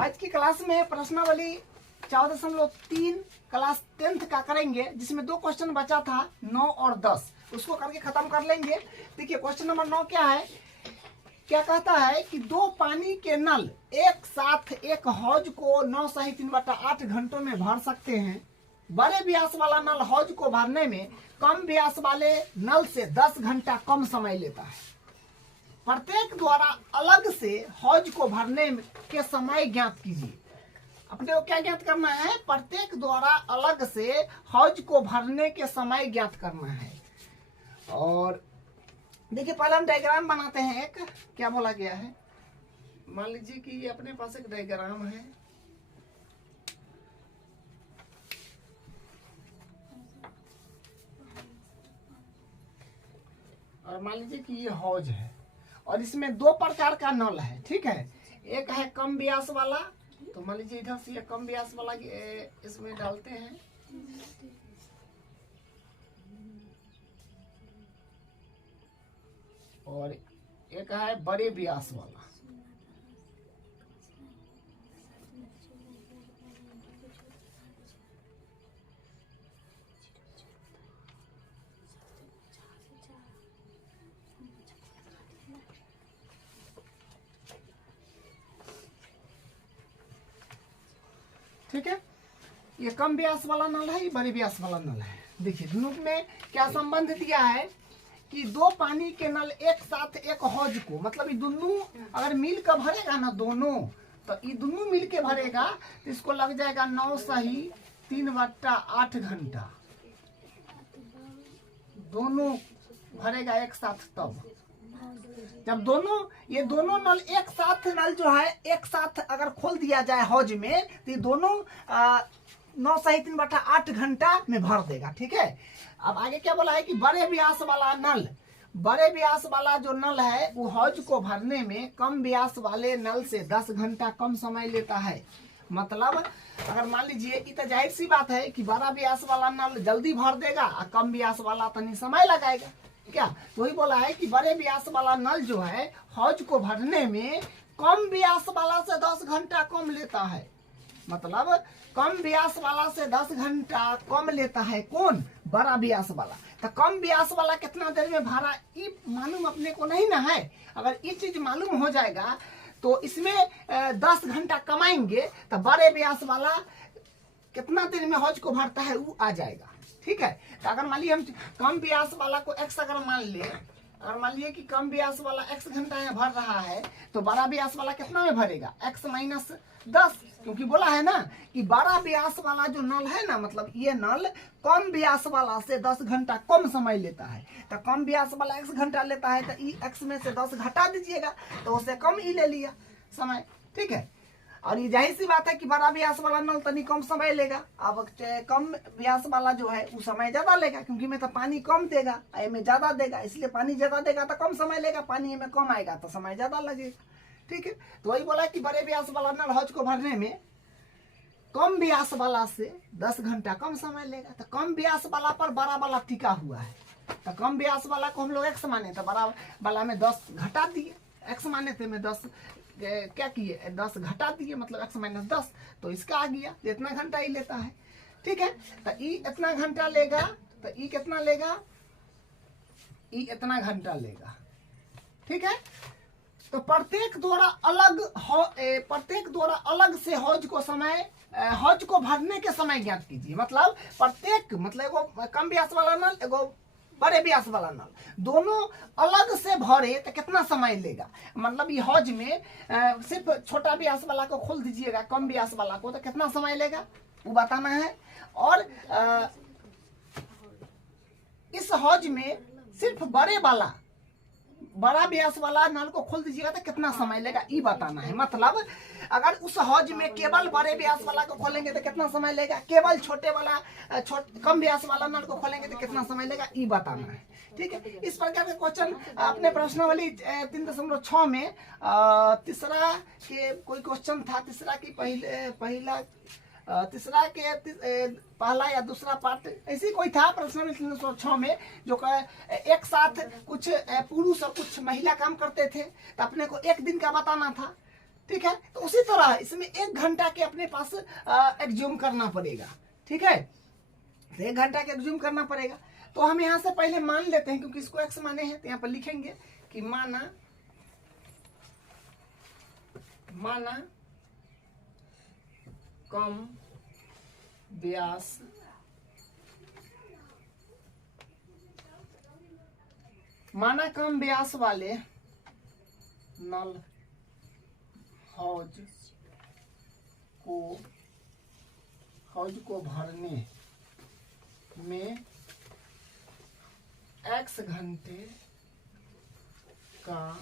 आज की क्लास में प्रश्नावली 14.3 क्लास 10th का करेंगे, जिसमें 2 क्वेश्चन बचा था 9 और 10, उसको करके खत्म कर लेंगे। देखिए क्वेश्चन नंबर 9 क्या है, क्या कहता है कि 2 पानी के नल एक साथ एक हौज को 9 सही 3/8 घंटों में भर सकते हैं। बड़े व्यास वाला नल हौज को भरने में कम व्यास वाले नल से 10 घंटा कम समय लेता है। प्रत्येक द्वारा अलग से हौज को भरने के समय ज्ञात कीजिए। अपने को क्या ज्ञात करना है, प्रत्येक द्वारा अलग से हौज को भरने के समय ज्ञात करना है। और देखिए पहले हम डायग्राम बनाते हैं। एक क्या बोला गया है, मान लीजिए कि ये अपने पास एक डायग्राम है और मान लीजिए कि ये हौज है और इसमें 2 प्रकार का नल है, ठीक है। एक है कम व्यास वाला, तो मान लीजिए इधर से ये कम व्यास वाला इसमें डालते हैं, और एक है बड़े व्यास वाला। ठीक है, ये कम व्यास वाला नल है, ये बड़े व्यास वाला नल है। देखिए दोनों में क्या संबंध दिया है कि 2 पानी के नल एक साथ एक हौज को, मतलब ये दोनों अगर मिल कर भरेगा ना दोनों, तो ये दोनों मिल के भरेगा तो इसको लग जाएगा 9 सही 3/8 घंटा। दोनों भरेगा एक साथ, तब जब ये दोनों नल एक साथ, नल जो है एक साथ अगर खोल दिया जाए हौज में, तो ये दोनों 9 सही 3/8 घंटा में भर देगा। ठीक है, अब आगे क्या बोला है कि बड़े व्यास वाला नल, बड़े व्यास वाला जो नल है वो हौज को भरने में कम व्यास वाले नल से 10 घंटा कम समय लेता है। मतलब अगर मान लीजिए, ये तो जाहिर सी बात है कि बड़ा व्यास वाला नल जल्दी भर देगा और कम व्यास वाला तनी समय लगाएगा। क्या तो वही बोला है कि बड़े व्यास वाला नल जो है हौज को भरने में कम व्यास वाला से 10 घंटा कम लेता है। मतलब कम व्यास वाला से 10 घंटा कम लेता है कौन, बड़ा व्यास वाला। तो कम व्यास वाला कितना देर में भरा, ये मालूम अपने को नहीं ना है। अगर ये चीज मालूम हो जाएगा तो इसमें 10 घंटा कमाएंगे, तो बड़े व्यास वाला कितना देर में हौज को भरता है वो आ जाएगा। ठीक है, तो अगर मान लिया हम कम व्यास वाला को x अगर मान लिए, अगर मान लिए कि कम व्यास वाला x घंटा में भर रहा है, तो बड़ा व्यास वाला कितना में भरेगा, x - 10, क्योंकि बोला है ना कि बड़ा व्यास वाला जो नल है ना, मतलब ये नल कम व्यास वाला से 10 घंटा कम समय लेता है। तो कम व्यास वाला x घंटा लेता है, तो ई x में से 10 घटा दीजिएगा, तो उससे कम ही ले लिया समय। ठीक है, और ये जाहिर सी बात है कि बड़ा व्यास वाला नल तनी कम समय लेगा। अब कम व्यास वाला जो है वो समय ज्यादा लेगा, क्योंकि में तो पानी कम देगा, में ज्यादा देगा, इसलिए पानी ज्यादा देगा तो कम समय लेगा, पानी में कम आएगा तो समय ज्यादा लगेगा। ठीक है, तो वही बोला कि बड़े व्यास वाला नल हौज को भरने में कम व्यास वाला से 10 घंटा कम समय लेगा। तो कम व्यास वाला पर बड़ा वाला टिका हुआ है, तो कम व्यास वाला को हम लोग x माने, तो बड़ा वाला में 10 घटा दिए, x माने थे में 10 क्या किए, 10 घटा दिए, मतलब x - 10, तो इसका आ गया इतना घंटा ही लेता है। ठीक है, तो ई इतना घंटा लेगा, तो ई कितना लेगा, ई इतना घंटा लेगा। ठीक है, तो प्रत्येक द्वारा अलग से हौज को समय, हौज को भरने के समय ज्ञात कीजिए। मतलब प्रत्येक, मतलब एगो कम व्यास वाला नल, एगो बड़े व्यास वाला नल, दोनों अलग से भरे तो कितना समय लेगा। मतलब ये हौज में सिर्फ छोटा व्यास वाला को खोल दीजिएगा, कम व्यास वाला को, तो कितना समय लेगा वो बताना है। और इस हौज में सिर्फ बड़ा व्यास वाला नल को खोल दीजिएगा तो कितना समय लेगा ये बताना है। मतलब अगर उस हौज में केवल बड़े व्यास वाला को खोलेंगे तो कितना समय लेगा, केवल कम व्यास वाला नल को खोलेंगे तो कितना समय लेगा ये बताना है। ठीक है, इस प्रकार के क्वेश्चन अपने प्रश्नावली 3.6 में तीसरा के कोई क्वेश्चन था, तीसरा की तीसरा के पहला या दूसरा पार्ट ऐसी कोई था प्रश्न 306 में, जो एक साथ कुछ पुरुष और कुछ महिला काम करते थे, तो अपने को एक दिन का बताना था। ठीक है। तो उसी तरह इसमें 1 घंटा के अपने पास एग्ज्यूम करना पड़ेगा, ठीक है। तो 1 घंटा के एग्ज्यूम करना पड़ेगा। तो हम यहाँ से पहले मान लेते हैं, क्योंकि इसको एक्स माने हैं, तो यहाँ पर लिखेंगे कि माना कम व्यास वाले नल हौज को भरने में x घंटे का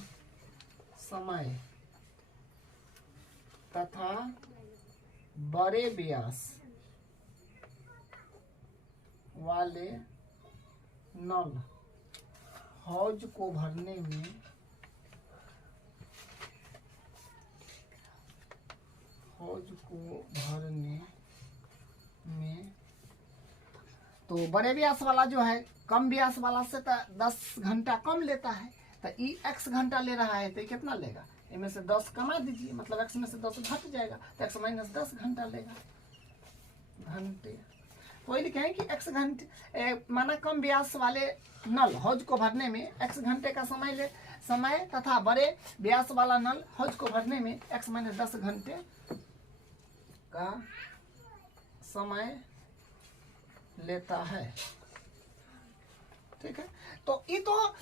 समय तथा बड़े व्यास वाले नल हौज को भरने में तो बड़े व्यास वाला जो है कम व्यास वाला से तो 10 घंटा कम लेता है, तो ई x घंटा ले रहा है, तो कितना लेगा, इनमें से 10 कमा दीजिए, मतलब x में से 10 घट जाएगा, तो x माइनस 10 घंटा लेगा घंटे। तो वही लिखे हैं कि x घंटे माना कम व्यास वाले नल हौज को भरने में x घंटे का समय तथा बड़े व्यास वाला नल हौज को भरने में x माइनस 10 घंटे का समय लेता है, ठीक है। तो ये तो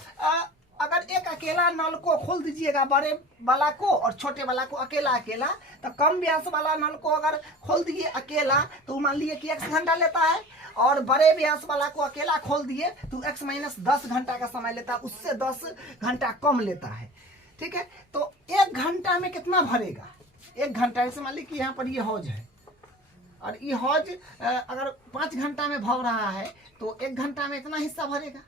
अगर एक अकेला नल को खोल दीजिएगा बड़े वाला को और छोटे वाला को अकेला, तो कम व्यास वाला नल को अगर खोल दिए अकेला तो मान लिए कि x घंटा लेता है, और बड़े व्यास वाला को अकेला खोल दिए तो x माइनस 10 घंटा का समय लेता है, उससे 10 घंटा कम लेता है, ठीक है। तो 1 घंटा में कितना भरेगा, 1 घंटा, जैसे मान ली कि यहाँ पर ये हौज है और ये हौज अगर 5 घंटा में भर रहा है तो 1 घंटा में इतना हिस्सा भरेगा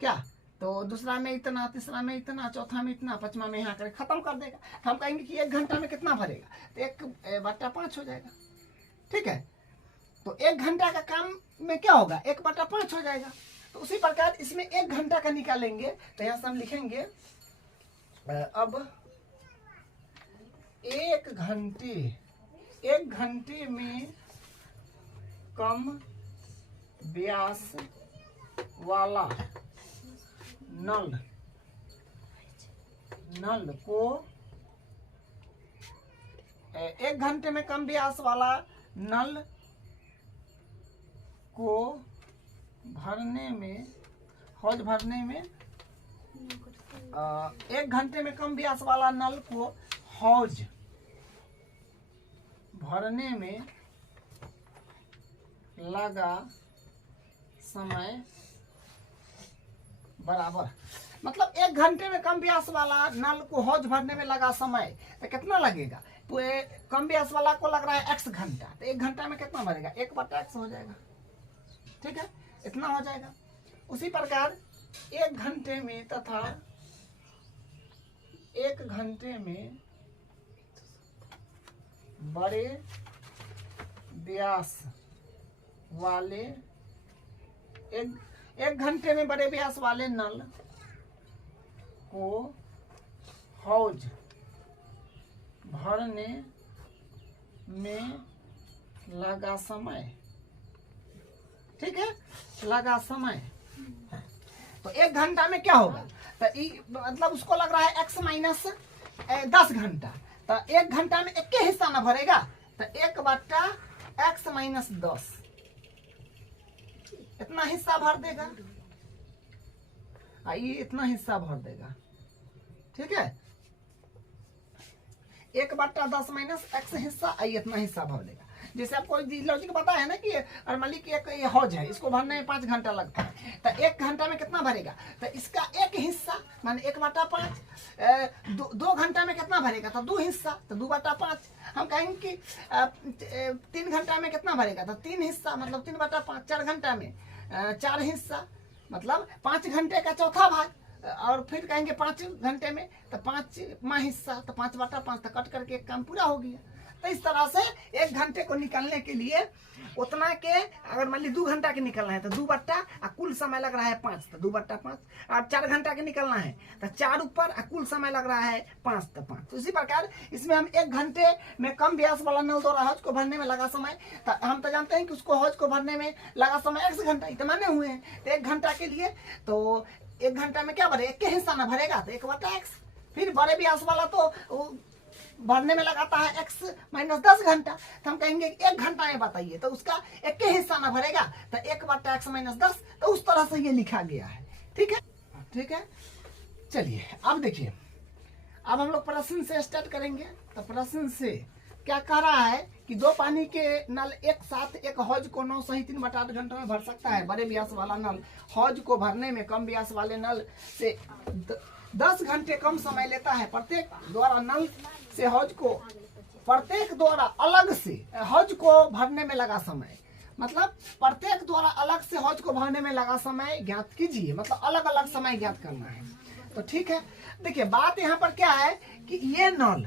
क्या, तो दूसरा में इतना, तीसरा में इतना, चौथा में इतना, पांचवा में यहाँ कर खत्म कर देगा। हम कहेंगे कि 1 घंटा में कितना भरेगा, तो 1/5 हो जाएगा, ठीक है। तो 1 घंटा का काम में क्या होगा, 1/5 हो जाएगा। तो उसी प्रकार इसमें 1 घंटा का निकालेंगे, तो यहाँ से हम लिखेंगे अब 1 घंटे में कम व्यास वाला नल को 1 घंटे में कम व्यास वाला नल को भरने में हौज भरने में 1 घंटे में कम व्यास वाला नल को हौज भरने में लगा समय बराबर, मतलब 1 घंटे में कम व्यास वाला नल को हौज भरने में लगा समय तो कितना लगेगा, तो कम व्यास वाला को लग रहा है x घंटा, तो 1 घंटा में कितना भरेगा, 1/x हो जाएगा, ठीक है, इतना हो जाएगा। उसी प्रकार 1 घंटे में तथा 1 घंटे में बड़े व्यास वाले 1 घंटे में बड़े व्यास वाले नल को हौज भरने में लगा समय, ठीक है, लगा समय। तो 1 घंटा में क्या होगा, तो मतलब उसको लग रहा है x माइनस 10 घंटा, तो 1 घंटा में एक हिस्सा ना भरेगा, तो 1/x माइनस 10 इतना हिस्सा भर देगा, ये इतना हिस्सा भर देगा, ठीक है। 1/10 माइनस x हिस्सा, ये इतना हिस्सा भर देगा। जैसे आपको लॉजिक पता है ना कि मान ली कि एक ये हौज है, इसको भरने में 5 घंटा लगता है, तो 1 घंटा में कितना भरेगा, तो इसका एक हिस्सा माने 1/5, 2 घंटा में कितना भरेगा, तो 2 हिस्सा, तो 2/5। हम कहेंगे कि 3 घंटा में कितना भरेगा, तो 3 हिस्सा, मतलब 3/5। 4 घंटा में 4 हिस्सा, मतलब 5 घंटे का चौथा भाग, और फिर कहेंगे 5 घंटे में तो 5वां हिस्सा, तो 5/5, तो कट करके एक काम पूरा हो गया। तो इस तरह से 1 घंटे को निकलने के लिए उतना के, अगर मान ली 2 घंटा के निकलना है तो 2 बट्टा, कुल समय लग रहा है 5, तो 2 बट्टा 5। और 4 घंटा के निकलना है तो 4 ऊपर, कुल समय लग रहा है 5, तो 5। तो इसी प्रकार इसमें हम 1 घंटे में कम व्यास वाला नल द्वारा हौज को भरने में लगा समय, तो हम तो जानते हैं कि उसको हौज को भरने में लगा समय x घंटा, तो माने हुए हैं। तो 1 घंटा के लिए तो 1 घंटा में क्या भरे, 1 के हिस्सा ना भरेगा तो 1 बटा x। फिर बड़े व्यास वाला तो भरने में लगाता है x - 10 घंटा, तो हम कहेंगे 1 घंटा में बताइए, तो उसका 1 के हिस्सा ना भरेगा तो 1 बटा x - 10। तो उस तरह से ये लिखा गया है। ठीक है, ठीक है। चलिए अब देखिए, अब हम लोग प्रश्न से स्टार्ट करेंगे। तो प्रश्न से क्या कह रहा है कि 2 पानी के नल एक साथ एक हौज को 9 सही 3 बटा 8 घंटा में भर सकता है। बड़े व्यास वाला नल हौज को भरने में कम व्यास वाले नल से 10 घंटे कम समय लेता है। प्रत्येक द्वारा नल से हौज को, प्रत्येक द्वारा अलग से हौज को भरने में लगा समय, मतलब प्रत्येक द्वारा अलग से हौज को भरने में लगा समय ज्ञात कीजिए, मतलब अलग अलग समय ज्ञात करना है। तो ठीक है, देखिए बात यहाँ पर क्या है कि ये नल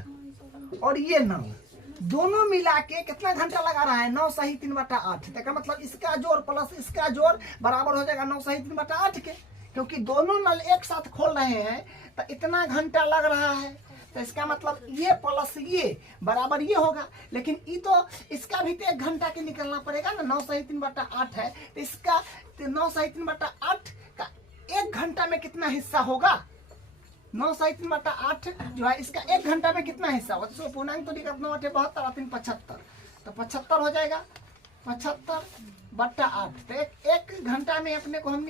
और ये नल दोनों मिला के कितना घंटा लगा रहा है, 9 सही 3 बटा 8। तो मतलब इसका जोड़ प्लस इसका जोड़ बराबर हो जाएगा 9 सही 3 बटा 8 के, क्योंकि दोनों नल एक साथ खोल रहे हैं तो इतना घंटा लग रहा है। तो इसका मतलब ये प्लस ये बराबर ये होगा, लेकिन ये तो इसका भी तो 1 घंटा के निकलना पड़ेगा ना। 9 सही 3 बटा 8 है तो इसका 9 सही 3 बटा 8 का 1 घंटा में कितना हिस्सा होगा, 9 सही 3 बटा 8 जो है इसका 1 घंटा में कितना हिस्सा होगा। तो पूर्णांक तो निकल 9 8 72 3 75, तो 75 हो जाएगा, 75 बट्टा 8। तो एक घंटा में अपने को हम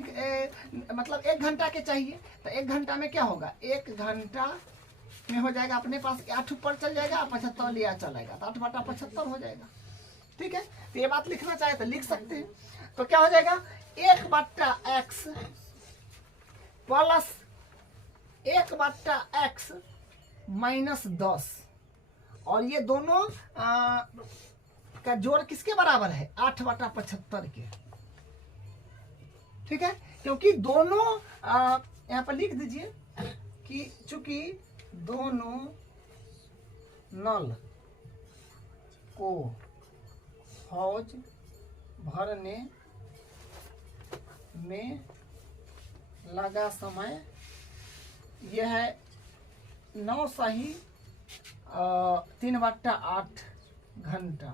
मतलब 1 घंटा के चाहिए, तो 1 घंटा में क्या होगा, 1 घंटा में हो जाएगा अपने पास 8 ऊपर चल जाएगा, 75 लिया चलेगा, तो 8 बटा 75 हो जाएगा। ठीक है, तो ये बात लिखना चाहे तो लिख सकते हैं। तो क्या हो जाएगा, 1 बट्टा x प्लस 1 बट्टा x माइनस 10, और ये दोनों का जोड़ किसके बराबर है, 8 बटा 75 के। ठीक है, क्योंकि दोनों यहाँ पर लिख दीजिए कि चूंकि दोनों नल को हौज भरने में लगा समय यह है 9 सही 3 बट्टा 8 घंटा।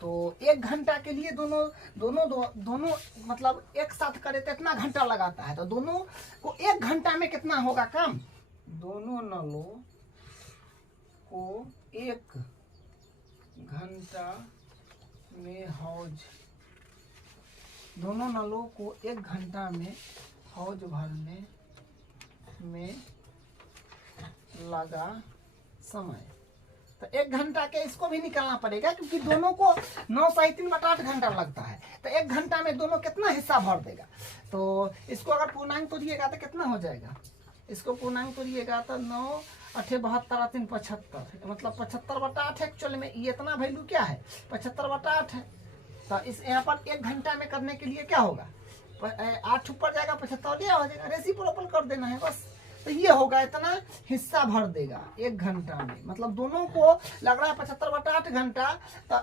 तो 1 घंटा के लिए दोनों मतलब एक साथ करे तो इतना घंटा लगाता है, तो दोनों को 1 घंटा में कितना होगा काम, दोनों नलों को 1 घंटा में हौज, दोनों नलों को 1 घंटा में हौज भरने में लगा समय। तो 1 घंटा के इसको भी निकालना पड़ेगा, क्योंकि दोनों को 9 सही 3 बटा 8 घंटा लगता है। तो 1 घंटा में दोनों कितना हिस्सा भर देगा। तो इसको अगर पूर्णांक तोड़िएगा तो कितना हो जाएगा, इसको पूर्णांक तोड़िएगा तो 9 8 72 3 75, मतलब 75 बटा 8 एक्चुअल में ये इतना वैल्यू क्या है, 75 बटा 8 है। तो इस यहाँ पर 1 घंटा में करने के लिए क्या होगा, 8 ऊपर जाएगा 75 लिया हो जाएगा, रेसिप्रोकल कर देना है बस। तो ये होगा इतना हिस्सा भर देगा 1 घंटा में, मतलब दोनों को लग रहा है 75 बटा 8 घंटा, तो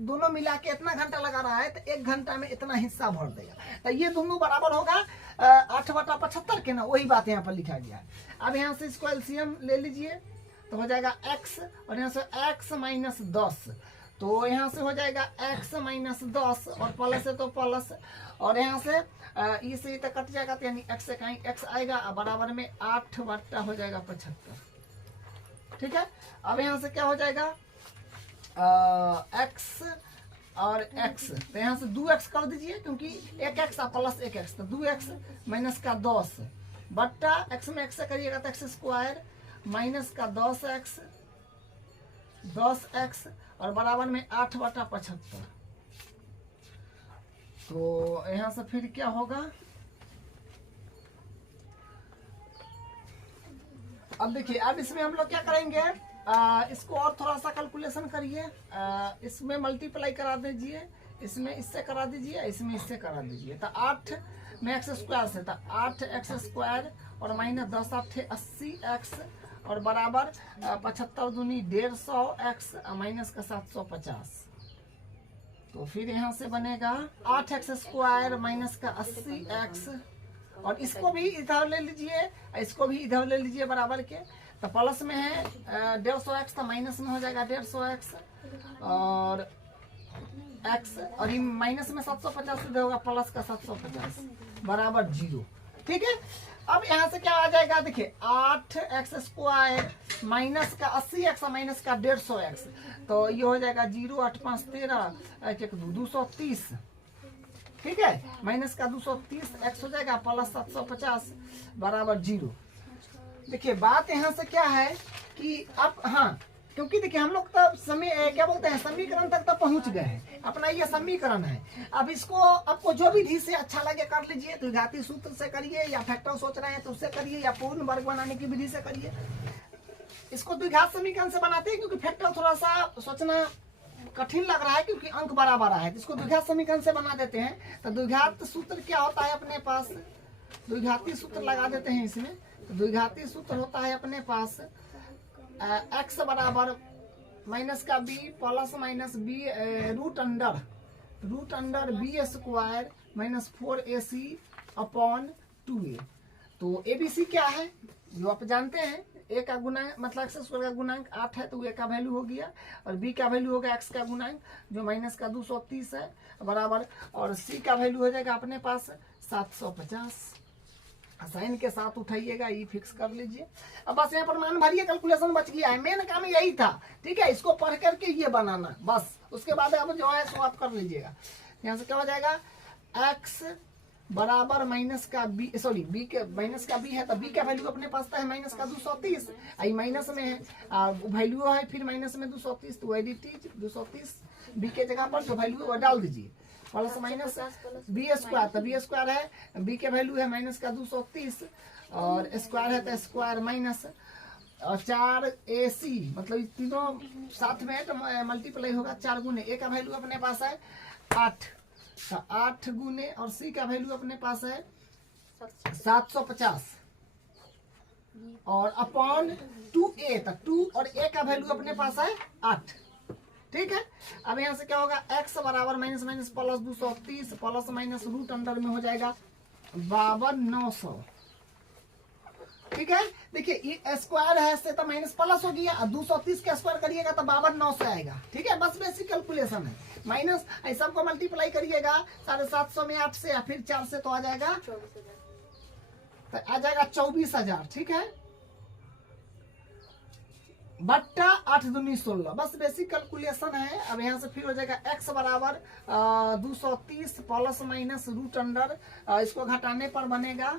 दोनों मिला के इतना घंटा लगा रहा है, तो 1 घंटा में इतना हिस्सा भर देगा। तो ये दोनों बराबर होगा 8 बटा 75 के ना, वही बात यहाँ पर लिखा गया है। अब यहाँ से इसको एलसीएम ले लीजिए तो हो जाएगा x, और यहाँ से x माइनस 10, तो यहाँ से हो जाएगा x माइनस 10 और प्लस है तो प्लस, और यहाँ से ई से तो कट जाएगा, तो यानी x से कहीं x आएगा, बराबर में 8 बट्टा हो जाएगा 75। ठीक है, अब यहाँ से क्या हो जाएगा x और x, तो यहाँ से 2x कर दीजिए, क्योंकि 1x प्लस 1x, तो 2x माइनस का 10 बट्टा x में x से करिएगा तो x स्क्वायर माइनस का 10x और बराबर में 8 बटा 75। तो यहाँ से फिर क्या होगा, अब देखिए, अब इसमें हम लोग क्या करेंगे, इसको और थोड़ा सा कैलकुलेशन करिए, इसमें मल्टीप्लाई करा दीजिए, इसमें इससे करा दीजिए, इसमें इससे करा दीजिए। तो 8 में x स्क्वायर से, तो 8x स्क्वायर और माइनस 10 8 80x और बराबर 75 दूनी 150 x माइनस का 750। तो फिर यहाँ से बनेगा 8x स्क्वायर माइनस का 80x, और इसको भी इधर ले लीजिए, इसको भी इधर ले लीजिए बराबर के। तो प्लस में है 150x, तो माइनस में हो जाएगा 150x और x, और ये माइनस में 750 से होगा प्लस का 750 बराबर 0। ठीक है, अब यहाँ से क्या आ जाएगा, देखिए 8x स्क्वायर माइनस का 80x माइनस का 150x, तो ये हो जाएगा 0 8 5 13 230। ठीक है, माइनस का 230 x हो जाएगा प्लस 750 बराबर 0। देखिए बात यहाँ से क्या है कि अब हाँ, क्योंकि देखिए हम लोग तब क्या बोलते हैं समीकरण तक तो पहुंच गए हैं, अपना ये समीकरण है। अब इसको आपको जो विधि से अच्छा लगे कर लीजिए, द्विघाती सूत्र से करिए, या फैक्टर सोच रहे हैं तो उससे करिए, या पूर्ण वर्ग बनाने की विधि से करिए। इसको द्विघात समीकरण से बनाते हैं क्योंकि फैक्टर थोड़ा सा सोचना कठिन लग रहा है क्योंकि अंक बड़ा बड़ा है, तो इसको द्विघात समीकरण से बना देते हैं। तो द्विघात सूत्र क्या होता है अपने पास, द्विघाती सूत्र लगा देते हैं इसमें। तो द्विघाती सूत्र होता है अपने पास x बराबर माइनस का b plus minus b root under b square minus 4ac upon 2a। तो abc क्या है जो आप जानते हैं, a का गुणांक मतलब x स्क्वायर का गुणांक 8 है, तो a का वैल्यू हो गया, और b का वैल्यू होगा x का गुणांक जो माइनस का 230 है बराबर, और c का वैल्यू हो जाएगा अपने पास 750। साइन के साथ उठाइएगा, ये फिक्स कर लीजिए। अब बस यहाँ पर मान भरिए, कैलकुलेशन बच गया है। मेन काम यही था, ठीक है, इसको पढ़ करके ये बनाना बस, उसके बाद अब जो है सो आप कर लीजिएगा। यहाँ से क्या हो जाएगा, x बराबर माइनस का b, सॉरी b के माइनस का b है, तो b का वैल्यू अपने पास है माइनस का 230, आई माइनस में है वैल्यू है फिर माइनस में 230, तो एडिट 230 b के जगह पर जो वैल्यू है वो डाल दीजिए, प्लस माइनस बी स्क्वायर, तो बी स्क्वायर है, बी के वैल्यू है माइनस का 230 और स्क्वायर है तो स्क्वायर माइनस और 4ac, मतलब तीनों साथ में मल्टीप्लाई होगा 4 गुने, ए का वैल्यू अपने पास है 8, तो 8 गुने, और सी का वैल्यू अपने पास है 750 और अपॉन 2a, तो 2 और a का वैल्यू अपने पास है 8। ठीक है, अब यहाँ से क्या होगा, x बराबर minus minus plus 230 plus minus root under में हो जाएगा 52,900। ठीक है, देखिए ये स्क्वायर है से तो माइनस प्लस हो गया, और 230 का स्क्वायर करिएगा तो 52,900 आएगा। ठीक है, बस बेसिक कैलकुलेशन है, माइनस सबको मल्टीप्लाई करिएगा 750 में 8 से या फिर 4 से, तो आ जाएगा 24,000। ठीक है, बट्टा 8 दूनी 16, बस बेसिक कैलकुलेशन है। अब यहाँ से फिर हो जाएगा x बराबर 230 प्लस माइनस रूट अंडर, इसको घटाने पर बनेगा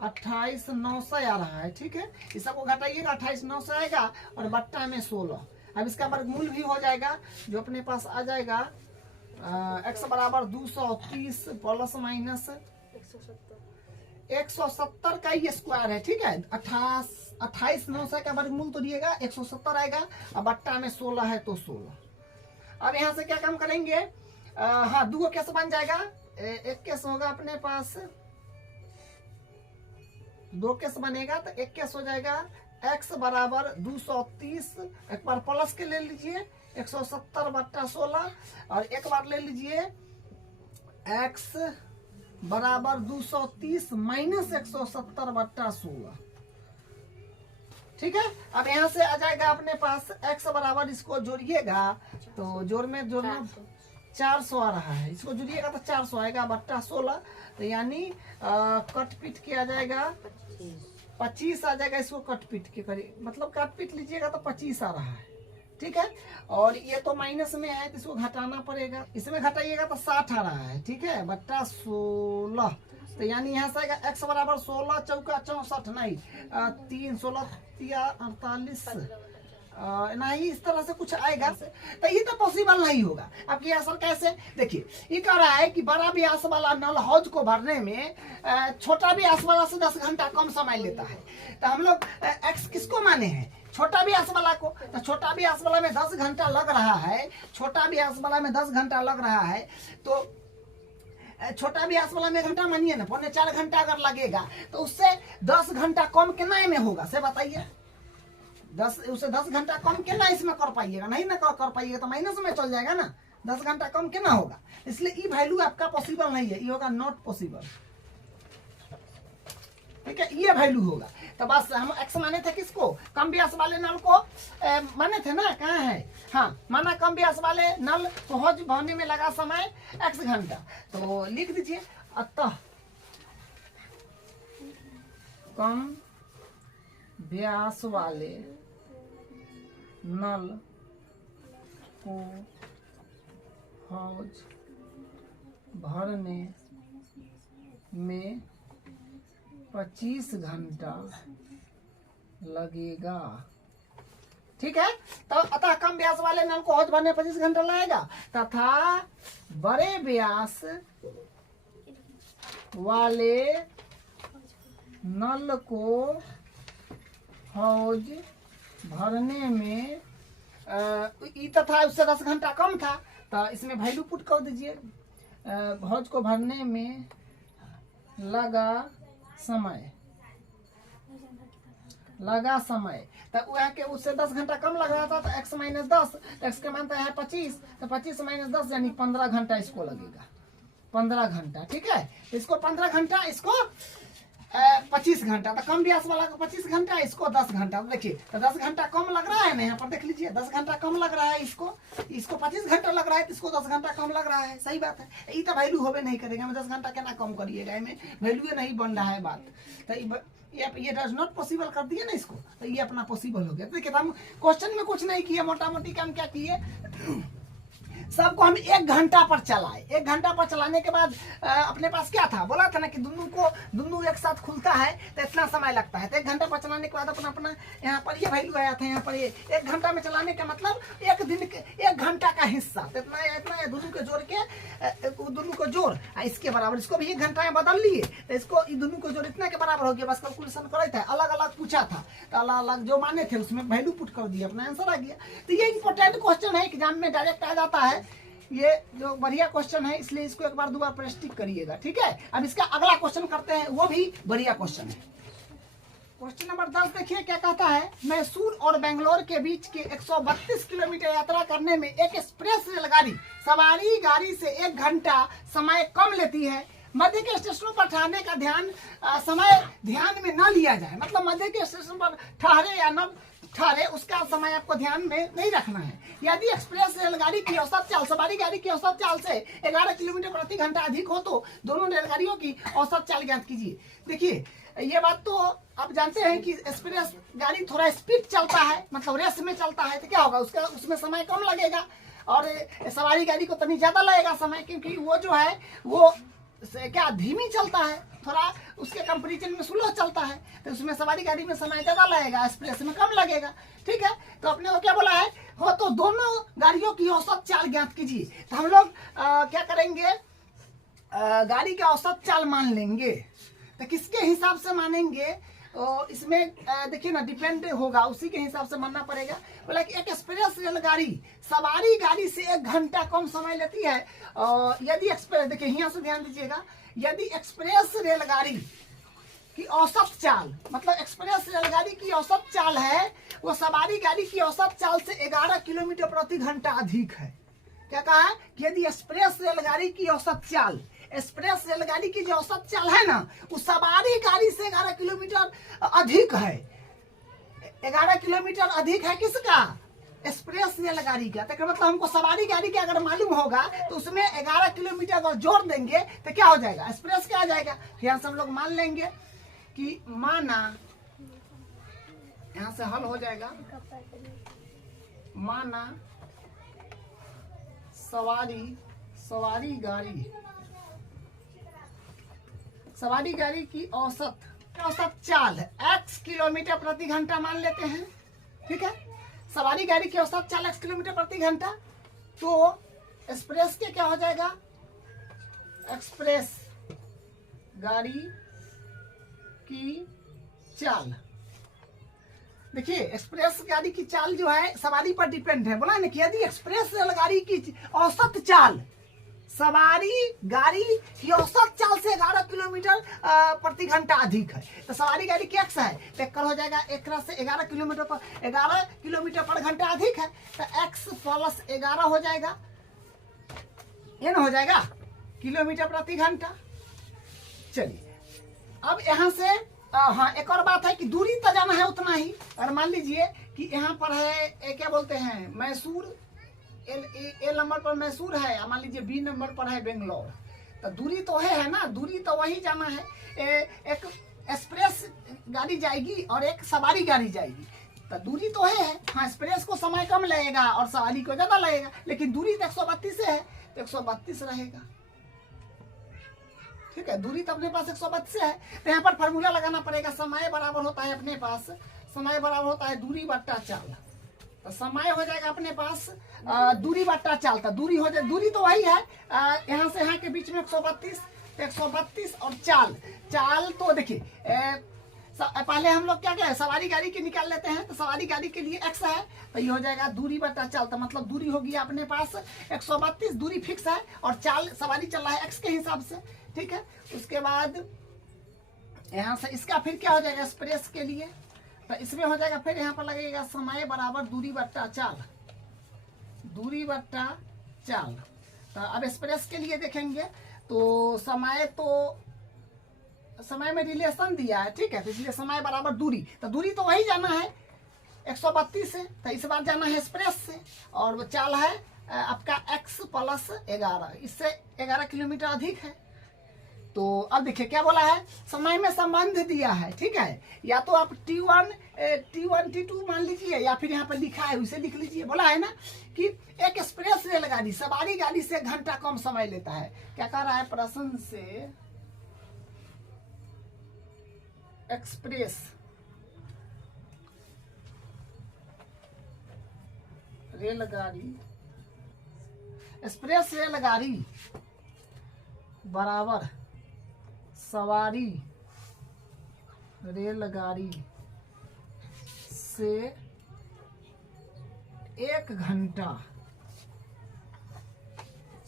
28,900 आ रहा है। ठीक है, इस सबको घटाइएगा 28,900 आएगा, और बट्टा में 16। अब इसका वर्गमूल भी हो जाएगा जो अपने पास आ जाएगा x बराबर 230 प्लस माइनस 170 का ये स्क्वायर है। ठीक है, 28,900 का वर्गमूल तो दिएगा 170 आएगा, और बट्टा में 16 है तो 16। अब यहाँ से क्या काम करेंगे, हाँ 2 केस बन जाएगा, एक केस होगा अपने पास, 2 केस बनेगा, तो एक केस हो जाएगा x बराबर 230, एक बार प्लस के ले लीजिए 170 बट्टा 16, और एक बार ले लीजिए x बराबर 230 माइनस 170 बट्टा 16। ठीक है, अब यहाँ से आ जाएगा अपने पास x बराबर, इसको जोड़िएगा तो जोड़ना 400 आ रहा है, इसको जोड़िएगा तो 400 आएगा बट्टा 16, तो यानी कट पीट के आ जाएगा 25 आ जाएगा, इसको कट पीट के करिए, मतलब कट पीट लीजिएगा तो 25 आ रहा है। ठीक है, और ये तो माइनस में है तो इसको घटाना पड़ेगा, इसमें घटाइएगा तो 60 आ रहा है। ठीक है, बट्टा 16, तो यानी यहाँ से आएगा x बराबर 16 चौका 64, नहीं 3 16 48 नहीं, इस तरह से कुछ आएगा, तो ये तो पॉसिबल नहीं होगा। अब ये असर कैसे, देखिए ये कह रहा है कि बड़ा व्यास वाला नल हौज को भरने में छोटा व्यास वाला से 10 घंटा कम समय लेता है। तो हम लोग x किसको माने हैं, छोटा व्यास वाला को, तो छोटा व्यास वाला में 10 घंटा लग रहा है, छोटा व्यास वाला में 10 घंटा लग रहा है, तो छोटा ब्यास वाला में घंटा मानिए ना 3.25 घंटा अगर लगेगा तो उससे 10 घंटा कम कितना में होगा से बताइए। 10 घंटा कम कितना इसमें कर पाइएगा, नहीं ना कर पाइएगा तो माइनस में चल जाएगा ना। 10 घंटा कम कितना होगा, इसलिए ये वैल्यू आपका पॉसिबल नहीं है, ये होगा नॉट पॉसिबल। ठीक है, ये वैल्यू होगा। तो बस हम एक्स माने थे किसको, कम व्यास वाले नल को माने थे ना, कहाँ है, हाँ माना कम व्यास वाले नल को हौज भरने में लगा समय x घंटा। तो लिख दीजिए अतः कम व्यास वाले नल को हौज भरने में 25 घंटा लगेगा। ठीक है, तो अतः कम व्यास वाले नल को हौज भरने 25 घंटा लगेगा तथा बड़े व्यास वाले नल को हौज भरने में तथा उससे 10 घंटा कम था, तो इसमें वैल्यू पुट कर दीजिए। हौज को भरने में लगा समय तो वह के उससे 10 घंटा कम लग रहा था, तो x माइनस 10, तो x के मानता है 25, तो 25 माइनस 10 यानी 15 घंटा इसको लगेगा, 15 घंटा। ठीक है, इसको 15 घंटा, इसको 25 घंटा, तो कम व्यास वाला को 25 घंटा, इसको 10 घंटा। तो देखिए, तो 10 घंटा कम लग रहा है ना, यहाँ पर देख लीजिए 10 घंटा कम लग रहा है, इसको 25 घंटा लग रहा है, तो इसको 10 घंटा कम लग रहा है। सही बात है, ये तो वैल्यू होबे नहीं करेगा, 10 घंटा क्या कम करिएगा, में वैल्यू नहीं बन रहा है बात। तो ये डज नॉट पॉसिबल कर दिए ना इसको, तो ये अपना पॉसिबल हो गया। देखिए, हम क्वेश्चन में कुछ नहीं किए, मोटा मोटी काम क्या किए, सबको हम 1 घंटा पर चलाए। 1 घंटा पर चलाने के बाद अपने पास क्या था, बोला था ना कि दोनों एक साथ खुलता है तो इतना समय लगता है। तो 1 घंटा पर चलाने के बाद अपना यहाँ पर ये वैल्यू आया था। यहाँ पर ये 1 घंटा में चलाने का मतलब 1 दिन के 1 घंटा का हिस्सा, तो इतना दोनों के जोड़ के दोनों को जोड़ इसके बराबर, इसको भी 1 घंटा में बदल लिए, तो इसको दोनों को जोड़ इतना के बराबर हो गया। बस कैलकुलेशन करे थे, अलग अलग पूछा था, तो अलग अलग जो माने थे उसमें वैल्यू पुट कर दिया, अपना आंसर आ गया। तो ये इंपॉर्टेंट क्वेश्चन है, एग्जाम में डायरेक्ट आ जाता है, ये जो बढ़िया क्वेश्चन है, इसलिए इसको एक बार 2 बार प्रैक्टिस करिएगा। ठीक है, अब इसका अगला क्वेश्चन करते हैं, वो भी बढ़िया क्वेश्चन है। क्वेश्चन नंबर 10 देखिए क्या कहता है, मैसूर और बेंगलोर के बीच के 132 किलोमीटर यात्रा करने में एक एक्सप्रेस रेलगाड़ी सवारी गाड़ी से 1 घंटा समय कम लेती है। मध्य के स्टेशनों पर ठहरने का समय ध्यान में न लिया जाए, मतलब मध्य के स्टेशन पर ठहरे या न ठहरे उसका समय आपको ध्यान में नहीं रखना है। यदि एक्सप्रेस रेलगाड़ी की औसत चाल सवारी गाड़ी की औसत चाल से 11 किलोमीटर प्रति घंटा अधिक हो तो दोनों रेलगाड़ियों की औसत चाल ज्ञात कीजिए। देखिए, ये बात तो आप जानते हैं कि एक्सप्रेस गाड़ी थोड़ा स्पीड चलता है, मतलब रेस में चलता है, तो क्या होगा, उसमें समय कम लगेगा, और सवारी गाड़ी को तनी ज्यादा लगेगा समय, क्योंकि वो जो है वो क्या धीमी चलता है, थोड़ा उसके कंपेरिजन में स्लो चलता है, तो उसमें सवारी गाड़ी में समय ज्यादा लगेगा, एक्सप्रेस में कम लगेगा। ठीक है, तो अपने को क्या बोला है, हो तो दोनों गाड़ियों की औसत चाल ज्ञात कीजिए। तो हम लोग क्या करेंगे, गाड़ी के औसत चाल मान लेंगे। तो किसके हिसाब से मानेंगे, और इसमें देखिए ना डिपेंड होगा, उसी के हिसाब से मानना पड़ेगा। बोला कि एक एक्सप्रेस रेलगाड़ी सवारी गाड़ी से 1 घंटा कम समय लेती है, और यदि एक्सप्रेस, देखिए यहाँ से ध्यान दीजिएगा, यदि एक्सप्रेस रेलगाड़ी की औसत चाल, मतलब एक्सप्रेस रेलगाड़ी की औसत चाल है वो सवारी गाड़ी की औसत चाल से 11 किलोमीटर प्रति घंटा अधिक है। क्या कहा है कि यदि एक्सप्रेस रेलगाड़ी की औसत चाल, एक्सप्रेस रेलगाड़ी की जो औसत चाल है ना, वो सवारी गाड़ी से 11 किलोमीटर अधिक है। 11 किलोमीटर अधिक है किसका, एक्सप्रेस रेलगाड़ी का। तो मतलब हमको सवारी गाड़ी का अगर मालूम होगा तो उसमें 11 किलोमीटर अगर जोड़ देंगे तो क्या हो जाएगा, एक्सप्रेस क्या आ जाएगा। यहाँ से हम लोग मान लेंगे कि माना, यहाँ से हल हो जाएगा, माना सवारी गाड़ी की औसत चाल है x किलोमीटर प्रति घंटा मान लेते हैं। ठीक है, सवारी गाड़ी की औसत चाल x किलोमीटर प्रति घंटा, तो एक्सप्रेस के क्या हो जाएगा, एक्सप्रेस गाड़ी की चाल। देखिए, एक्सप्रेस गाड़ी की चाल जो है सवारी पर डिपेंड है। बोला ना कि यदि एक्सप्रेस रेलगाड़ी की औसत चाल सवारी गाड़ी की औसत चाल से 11 किलोमीटर प्रति घंटा अधिक है। तो सवारी गाड़ी की एक्स है तो एक हो जाएगा, एक से 11 किलोमीटर पर घंटा अधिक है तो एक्स प्लस 11 हो जाएगा, ये ना हो जाएगा किलोमीटर प्रति घंटा। चलिए अब यहाँ से हाँ एक और बात है कि दूरी तो जाना है उतना ही। और मान लीजिए कि यहाँ पर है क्या बोलते हैं मैसूर, ए नंबर पर मैसूर है, मान लीजिए बी नंबर पर है बेंगलोर, तो दूरी तो है ना, दूरी तो वही जाना है। एक एक्सप्रेस गाड़ी जाएगी और एक सवारी गाड़ी जाएगी, तो दूरी तो है। हाँ एक्सप्रेस को समय कम लगेगा और सवारी को ज़्यादा लगेगा, लेकिन दूरी तो 132 है तो 132 रहेगा। ठीक है, दूरी तो अपने पास 132 है, तो यहाँ पर फार्मूला लगाना पड़ेगा। समय बराबर होता है अपने पास, समय बराबर होता है दूरी बट्टा चाल। तो समय हो जाएगा अपने पास दूरी बट्टा चाल, तो दूरी हो जाए, दूरी तो वही है यहाँ से यहाँ के बीच में 132, 132 और चाल तो देखिए पहले हम लोग क्या क्या है सवारी गाड़ी के निकाल लेते हैं। तो सवारी गाड़ी के लिए x है तो ये हो जाएगा दूरी बट्टा चाल, तो मतलब दूरी होगी अपने पास 132, दूरी फिक्स है और चाल सवारी चल रहा है x के हिसाब से। ठीक है, उसके बाद यहाँ से इसका फिर क्या हो जाएगा एक्सप्रेस के लिए, तो इसमें हो जाएगा फिर यहाँ पर लगेगा समय बराबर दूरी बट्टा चाल, दूरी बट्टा चाल। तो अब एक्सप्रेस के लिए देखेंगे तो समय में रिलेशन दिया है। ठीक है, तो इसलिए समय बराबर दूरी, तो दूरी तो वही जाना है 132 से, तो इस बार जाना है एक्सप्रेस से, और वो चाल है आपका x प्लस 11, इससे 11 किलोमीटर अधिक है। तो अब देखिए क्या बोला है, समय में संबंध दिया है। ठीक है, या तो आप T1 T2 मान लीजिए, या फिर यहाँ पर लिखा है उसे लिख लीजिए। बोला है ना कि एक एक्सप्रेस रेलगाड़ी सवारी गाड़ी से घंटा कम समय लेता है। क्या कह रहा है प्रश्न से, एक्सप्रेस रेलगाड़ी बराबर सवारी रेलगाड़ी से 1 घंटा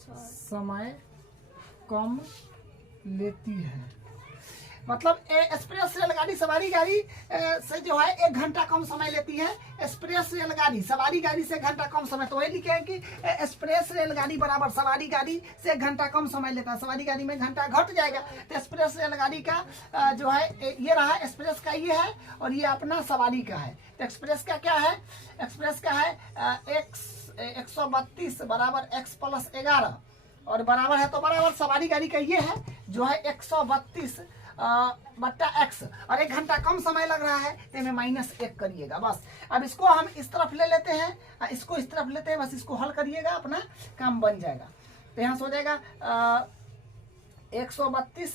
समय कम लेती है। मतलब एक्सप्रेस रेलगाड़ी सवारी गाड़ी से जो है 1 घंटा कम समय लेती है। एक्सप्रेस रेलगाड़ी सवारी गाड़ी से 1 घंटा कम समय, तो वही लिखे हैं कि एक्सप्रेस रेलगाड़ी बराबर सवारी गाड़ी से 1 घंटा कम समय लेता है। सवारी गाड़ी में घंटा घट जाएगा, तो एक्सप्रेस रेलगाड़ी का जो है ये रहा, एक्सप्रेस का ये है और ये अपना सवारी का है। तो एक्सप्रेस का क्या है, एक्सप्रेस का है 132 बराबर x प्लस 11 और बराबर है तो बराबर सवारी गाड़ी का ये है जो है 132 बट्टा x, और 1 घंटा कम समय लग रहा है तो में -1 करिएगा बस। अब इसको हम इस तरफ ले लेते हैं, इसको इस तरफ लेते हैं, बस इसको हल करिएगा, अपना काम बन जाएगा। तो यहाँ से हो जाएगा 132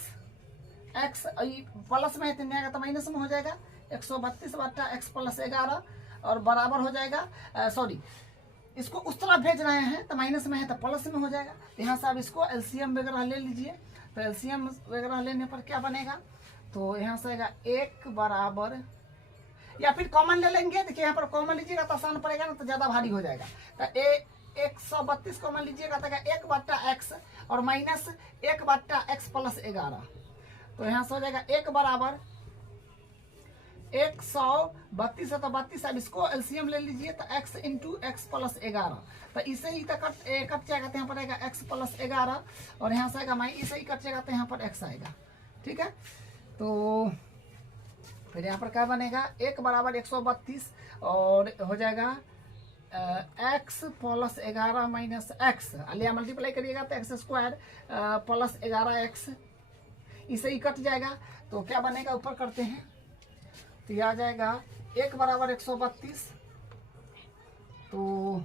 x प्लस में है तो नहीं आएगा तो माइनस में हो जाएगा 132 बट्टा x प्लस 11 और बराबर हो जाएगा सॉरी इसको उस तरफ भेज रहे हैं तो माइनस में है तो प्लस में हो जाएगा। यहाँ से आप इसको एलसीएम वगैरह ले लीजिए, तो एलसीएम वगैरह लेने पर क्या बनेगा, तो यहाँ से आएगा 1 बराबर, या फिर कॉमन ले लेंगे। देखिए यहाँ पर कॉमन लीजिएगा तो आसान पड़ेगा ना, तो ज़्यादा भारी हो जाएगा। तो 132 कॉमन लीजिएगा तो 1 बट्टा x और माइनस 1 बट्टा x प्लस 11, तो यहाँ से हो जाएगा 1 बराबर 132 है तो 32। अब इसको एलसीएम ले लीजिए तो x इंटू एक्स प्लस 11, तो इसे ही तो कट जाएगा तो यहाँ पर आएगा x प्लस 11 और यहाँ से आएगा इसे ही कट जाएगा तो यहाँ पर x आएगा। ठीक है, तो फिर यहाँ पर क्या बनेगा 1 बराबर 132 और हो जाएगा x प्लस 11 माइनस एक्स, लिया मल्टीप्लाई करिएगा तो x स्क्वायर प्लस 11x, इसे ही कट जाएगा तो क्या बनेगा ऊपर करते हैं तो यह आ जाएगा 1 बराबर 132, तो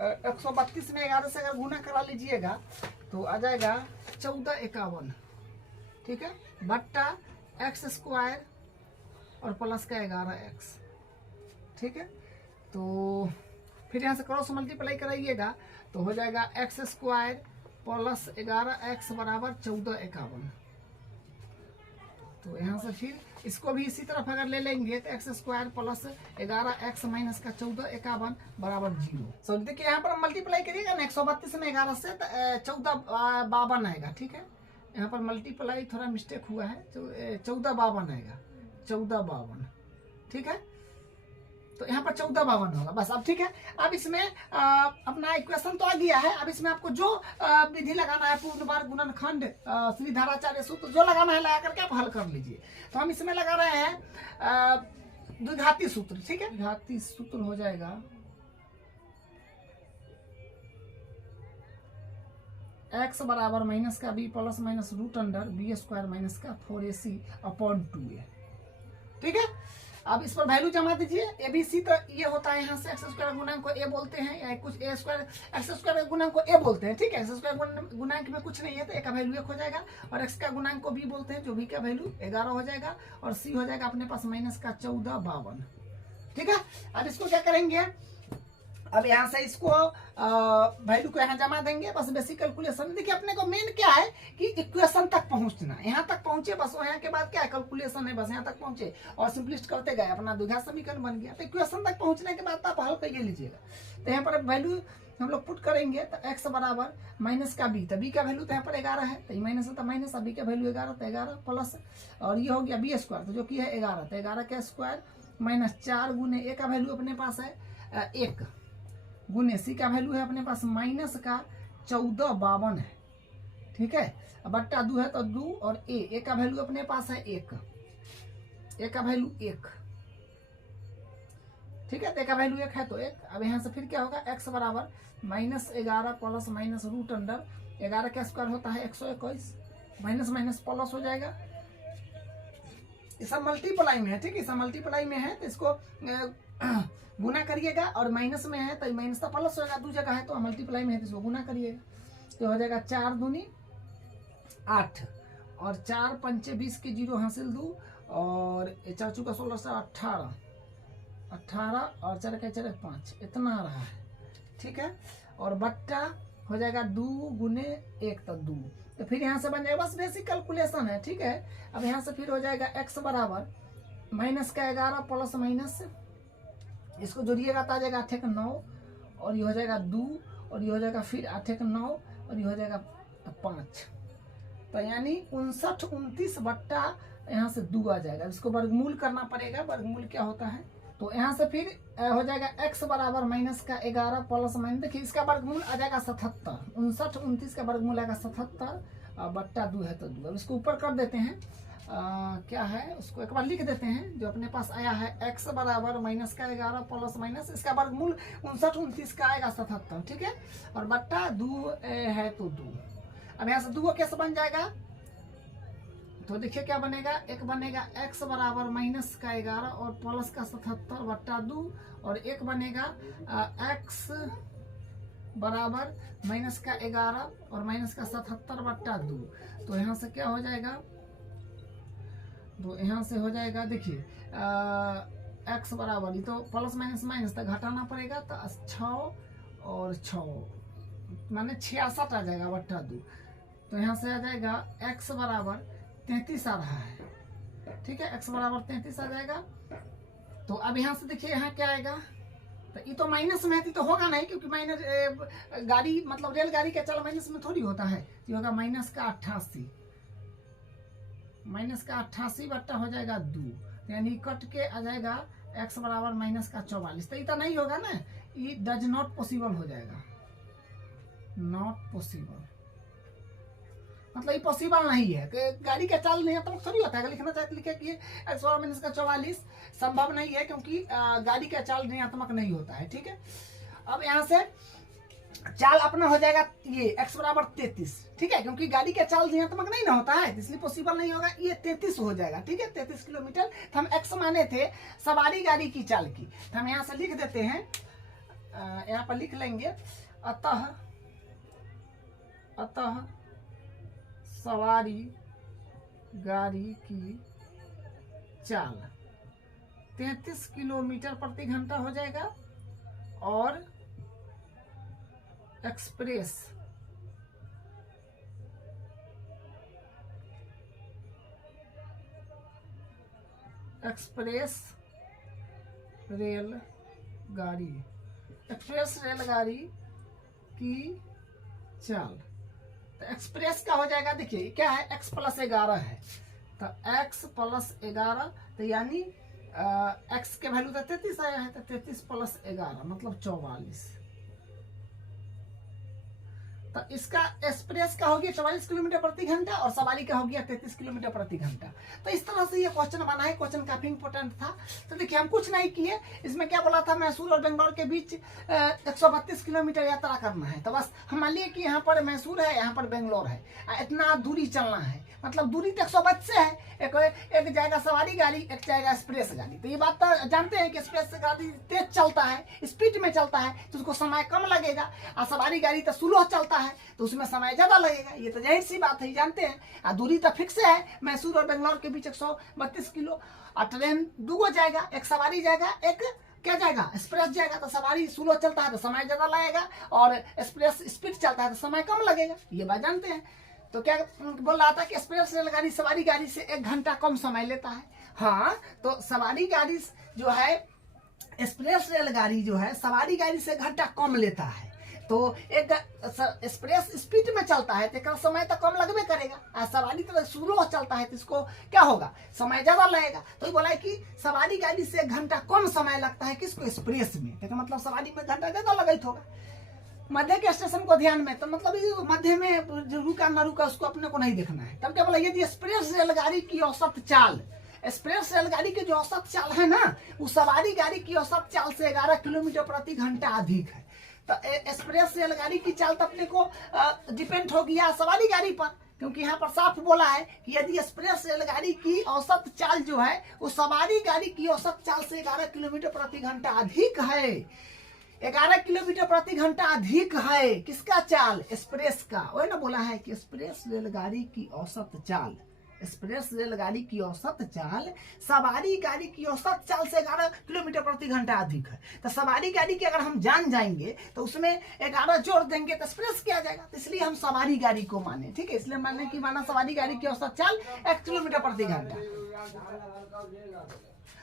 132 में 11 से अगर गुना करा लीजिएगा तो आ जाएगा 1451। ठीक है, बट्टा एक्स स्क्वायर और प्लस का 11x। ठीक है, तो फिर यहाँ से क्रॉस मल्टीप्लाई कराइएगा तो हो जाएगा एक्स स्क्वायर प्लस 11x बराबर 1451। तो यहाँ से फिर इसको भी इसी तरफ अगर ले लेंगे तो x square plus 11x minus का 1451 बराबर 0। सो देखिए यहाँ पर मल्टीप्लाई करिएगा ना 132 में 11 से 1452 आएगा। ठीक है, यहाँ पर मल्टीप्लाई थोड़ा मिस्टेक हुआ है, 1452 आएगा, 1452। ठीक है, तो यहाँ पर 1452 होगा बस। अब ठीक है, अब इसमें अपना इक्वेशन तो आ गया है। अब इसमें आपको जो विधि लगाना है, पूर्ण वर्ग गुणनखंड श्रीधराचार्य सूत्र जो लगाना है लगा करके आप हल कर लीजिए। तो हम इसमें लगा रहे हैं द्विघाती सूत्र। ठीक है, द्विघाती सूत्र हो जाएगा x बराबर माइनस का b plus minus root under B square minus का 4ac अपॉन 2a। ठीक है, अब इस पर वैल्यू जमा दीजिए। ए बी सी तो ये होता है, यहाँ से एक्स स्क्वायर गुणांक को ए बोलते हैं, या कुछ ए स्क्वायर एक्स स्क्वायर गुणांक को ए बोलते हैं। ठीक है, एक्स स्क्वायर गुणांक में कुछ नहीं है तो ए का वैल्यू 1 हो जाएगा, और एक्स का गुणांक को बी बोलते हैं, जो बी का वैल्यू 11 हो जाएगा, और सी हो जाएगा अपने पास माइनस का 1452। ठीक है, अब इसको क्या करेंगे, अब यहाँ से इसको वैल्यू को यहाँ जमा देंगे, बस बेसिक कैलकुलेशन। देखिए अपने को मेन क्या है कि इक्वेशन तक पहुंचना, यहाँ तक पहुंचे बस, यहाँ के बाद क्या है कैलकुलेशन है, बस यहाँ तक पहुंचे और सिंपलिस्ट करते गए, अपना द्विघात समीकरण बन गया। तो इक्वेशन तक पहुंचने के बाद आप हल करके लीजिएगा। तो यहाँ पर वैल्यू हम लोग पुट करेंगे, तो x बराबर माइनस का b, तो b का वैल्यू तो यहाँ पर 11 है, तो माइनस है तो माइनस, b का वैल्यू 11, तो 11 प्लस, और ये हो गया b स्क्वायर, तो जो कि है 11, तो 11 का स्क्वायर माइनस 4 गुने a का वैल्यू अपने पास है 1 गुने सी का वैल्यू है अपने पास माइनस का 1452 है। ठीक है, बट्टा 2 है तो 2, और ए का वैल्यू अपने पास है 1, ए का वैल्यू 1। ठीक है, तो ए का वैल्यू 1 है तो 1। अब यहाँ से फिर क्या होगा, x बराबर minus 11 plus minus root under 11 का स्क्वायर होता है 121, माइनस माइनस प्लस हो जाएगा। ये सब मल्टीप्लाई में है। ठीक है, सब मल्टीप्लाई में है तो इसको गुना करिएगा, और माइनस में है तो माइनस तो प्लस होगा, 2 जगह है तो मल्टीप्लाई में है तो इसको गुना करिएगा, तो हो जाएगा 4 दूनी 8, और 4 पंचे 20 के 0 हासिल 2, और 4 चौका 16 से 18, 18 और 4 का 4 5, इतना आ रहा है। ठीक है, और बट्टा हो जाएगा 2 गुने 1 तो 2, तो फिर यहाँ से बन जाएगा, बस बेसिक कैलकुलेशन है। ठीक है, अब यहाँ से फिर हो जाएगा x बराबर माइनस का 11 प्लस माइनस, इसको जोड़िएगा तो आ जाएगा 8 का 9, और ये हो जाएगा 2, और ये हो जाएगा फिर 8 का 9, और ये हो जाएगा 5, तो यानी 59 29 बट्टा यहाँ से 2 आ जाएगा। इसको वर्गमूल करना पड़ेगा, वर्गमूल क्या होता है, तो यहाँ से फिर हो जाएगा x बराबर माइनस का 11 प्लस माइनस, देखिए इसका वर्गमूल आ जाएगा 77, 59 29 का वर्गमूल आएगा 77, बट्टा 2 है तो 2। अब इसको ऊपर कर देते हैं, क्या है उसको एक बार लिख देते हैं, जो अपने पास आया है x बराबर माइनस का 11 प्लस माइनस, इसका वर्गमूल 59 29 का आएगा 77। ठीक है, और बट्टा 2 है तो 2। अब यहाँ से 2 कैसे बन जाएगा, तो देखिए क्या बनेगा, एक बनेगा x बराबर माइनस का 11 और प्लस का 77 बट्टा 2, और एक बनेगा x बराबर माइनस का 11 और माइनस का 77 बट्टा 2। तो यहाँ से क्या हो जाएगा, तो यहाँ से हो जाएगा, देखिए x बराबर, ये तो प्लस माइनस माइनस तक घटाना पड़ेगा, तो 6 और 6 माने 66 आ जाएगा बट्टा 2। तो यहाँ से आ जाएगा x बराबर 33 आ रहा है। ठीक है, x बराबर 33 आ जाएगा। तो अब यहाँ से देखिए यहाँ क्या आएगा, तो ये तो माइनस में है तो होगा नहीं, क्योंकि माइनस गाड़ी मतलब रेलगाड़ी का चल माइनस में थोड़ी होता है, ये होगा माइनस का 88, माइनस का 88 बट्टा हो जाएगा 2, यानी कट के आ जाएगा x बराबर माइनस का 44। तो ये तो नहीं होगा ना, ये डज नॉट पॉसिबल हो जाएगा, नॉट पॉसिबल, मतलब ये पॉसिबल नहीं है कि गाड़ी का चाल नहीं तो थोड़ी होता है। लिखना चाहते लिखे कि x बराबर माइनस का 44 संभव नहीं है, क्योंकि गाड़ी का चाल ऋणात्मक नहीं होता है। ठीक है, अब यहाँ से चाल अपना हो जाएगा ये x बराबर 33। ठीक है, क्योंकि गाड़ी का चाल ऋणात्मक नहीं ना होता है, इसलिए पॉसिबल नहीं होगा, ये 33 हो जाएगा। ठीक है, 33 किलोमीटर। तो हम x माने थे सवारी गाड़ी की चाल की, तो हम यहाँ से लिख देते हैं, यहाँ पर लिख लेंगे, अतः सवारी गाड़ी की चाल 33 किलोमीटर प्रति घंटा हो जाएगा, और एक्सप्रेस एक्सप्रेस रेलगाड़ी, एक्सप्रेस रेलगाड़ी की चाल। तो एक्सप्रेस का हो जाएगा, देखिए क्या है, x + 11 है, तो x + 11, तो यानी x के वैल्यू तो 33 आया है, तो 33 + 11 मतलब 44। तो इसका एक्सप्रेस का हो गया 44 किलोमीटर प्रति घंटा और सवारी का हो गया 33 किलोमीटर प्रति घंटा। तो इस तरह से ये क्वेश्चन बना है। क्वेश्चन काफी इंपॉर्टेंट था। तो देखिए हम कुछ नहीं किए, इसमें क्या बोला था, मैसूर और बेंगलोर के बीच 132 किलोमीटर यात्रा करना है। तो बस हम मान लिए कि यहाँ पर मैसूर है, यहाँ पर बेंगलोर है, इतना दूरी चलना है, मतलब दूरी तो 132 से है। एक जाएगा सवारी गाड़ी, एक जाएगा एक्सप्रेस गाड़ी। तो ये बात तो जानते हैं कि एक्सप्रेस गाड़ी तेज चलता है, स्पीड में चलता है, तो उसको समय कम लगेगा, और सवारी गाड़ी तो स्लो चलता है तो उसमें समय ज्यादा लगेगा। ये तो जाहिर सी बात है, जानते हैं। और दूरी तो फिक्स है, मैसूर और बेंगलोर के बीच 132 किलो। और ट्रेन 2 जाएगा, एक सवारी जाएगा, एक क्या जाएगा, एक्सप्रेस जाएगा। तो सवारी स्लो चलता है तो समय ज्यादा लगेगा, और एक्सप्रेस स्पीड चलता है तो समय कम लगेगा। ये बात जानते हैं। तो क्या बोल रहा था कि एक्सप्रेस रेलगाड़ी सवारी गाड़ी से 1 घंटा कम समय लेता है। हाँ, तो सवारी गाड़ी जो है, एक्सप्रेस रेलगाड़ी जो है सवारी गाड़ी से 1 घंटा कम लेता है। तो एक एक्सप्रेस स्पीड में चलता है तो समय तो कम लगबे करेगा, सवारी तो स्लो चलता है तो इसको क्या होगा, समय ज्यादा लगेगा। तो बोला है कि सवारी गाड़ी से 1 घंटा कम समय लगता है किसको, एक्सप्रेस में। तो मतलब सवारी में 1 घंटा ज्यादा लगता होगा। मध्य के स्टेशन को ध्यान में, तो मतलब मध्य में जो रुका ना रुका उसको अपने को नहीं देखना है। तब क्या बोला, यदि एक्सप्रेस रेलगाड़ी की औसत चाल, एक्सप्रेस रेलगाड़ी की जो औसत चाल है ना, वो सवारी गाड़ी की औसत चाल से 11 किलोमीटर प्रति घंटा अधिक है। तो एक्सप्रेस रेलगाड़ी की चाल तो अपने को डिपेंड हो गया सवारी गाड़ी पर, क्योंकि यहाँ पर साफ बोला है कि यदि एक्सप्रेस रेलगाड़ी की औसत चाल जो है वो सवारी गाड़ी की औसत चाल से 11 किलोमीटर प्रति घंटा अधिक है। 11 किलोमीटर प्रति घंटा अधिक है किसका चाल, एक्सप्रेस का। वही ना बोला है कि एक्सप्रेस रेलगाड़ी की औसत चाल, एक्सप्रेस रेलगाड़ी की औसत चाल सवारी गाड़ी की औसत चाल से 11 किलोमीटर प्रति घंटा अधिक है। तो सवारी गाड़ी की अगर हम जान जाएंगे तो उसमें 11 जोड़ देंगे तो एक्सप्रेस क्या आ जाएगा। तो इसलिए हम सवारी गाड़ी को माने, ठीक है। इसलिए मानने की माना सवारी गाड़ी की औसत चाल 1 किलोमीटर प्रति घंटा।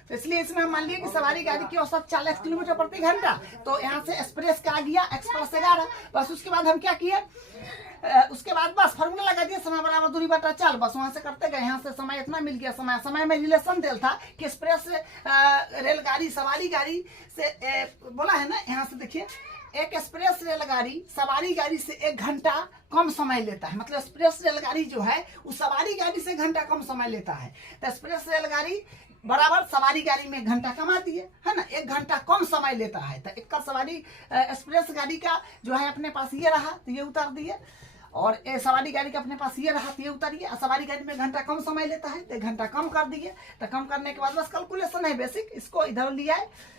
तो इसलिए इसमें हम मान लिए कि सवारी गाड़ी की औसत 40 किलोमीटर प्रति घंटा। तो यहाँ से एक्सप्रेस का आ गया x + 11। बस उसके बाद हम क्या किए, उसके बाद बस फार्मूला लगा दिया, समय बराबर दूरी बटा चाल। बस वहां से करते गए, यहाँ से समय इतना मिल गया। समय में रिलेशन देल था कि एक्सप्रेस रेलगाड़ी सवारी गाड़ी से बोला है ना। यहाँ से देखिए, एक एक्सप्रेस रेलगाड़ी सवारी गाड़ी से 1 घंटा कम समय लेता है। मतलब एक्सप्रेस रेलगाड़ी जो है वो सवारी गाड़ी से 1 घंटा कम समय लेता है। तो एक्सप्रेस रेलगाड़ी बराबर सवारी गाड़ी में 1 घंटा कमा दिए, है ना, 1 घंटा कम समय लेता है। तो एक सवारी एक्सप्रेस गाड़ी का जो है अपने पास ये रहा तो ये उतार दिए, और सवारी गाड़ी का अपने पास ये रहा तो ये उतारिए। सवारी गाड़ी में 1 घंटा कम समय लेता है तो 1 घंटा कम कर दिए। तो कम करने के बाद बस कैलकुलेशन है बेसिक, इसको इधर लिया है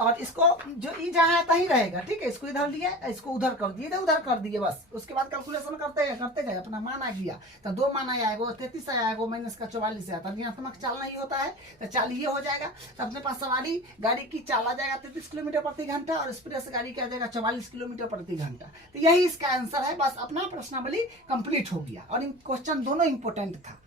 और इसको जो ई जहाँ आता ही रहेगा, ठीक है। इसको इधर लिया, इसको उधर कर दिए, इधर उधर कर दिए बस। उसके बाद कैलकुलेशन करते गए अपना मान आ गया। तो 2 मान आया, 33 आया, माइनस का 44 आया। तब ऋणात्मक चाल नहीं होता है तो चाल ये हो जाएगा। तो अपने पास सवारी गाड़ी की चाल आ जाएगा 33 किलोमीटर प्रति घंटा और एक्सप्रेस गाड़ी का आ जाएगा 44 किलोमीटर प्रति घंटा। तो यही इसका आंसर है। बस अपना प्रश्नावली कंप्लीट हो गया और क्वेश्चन दोनों इंपोर्टेंट था।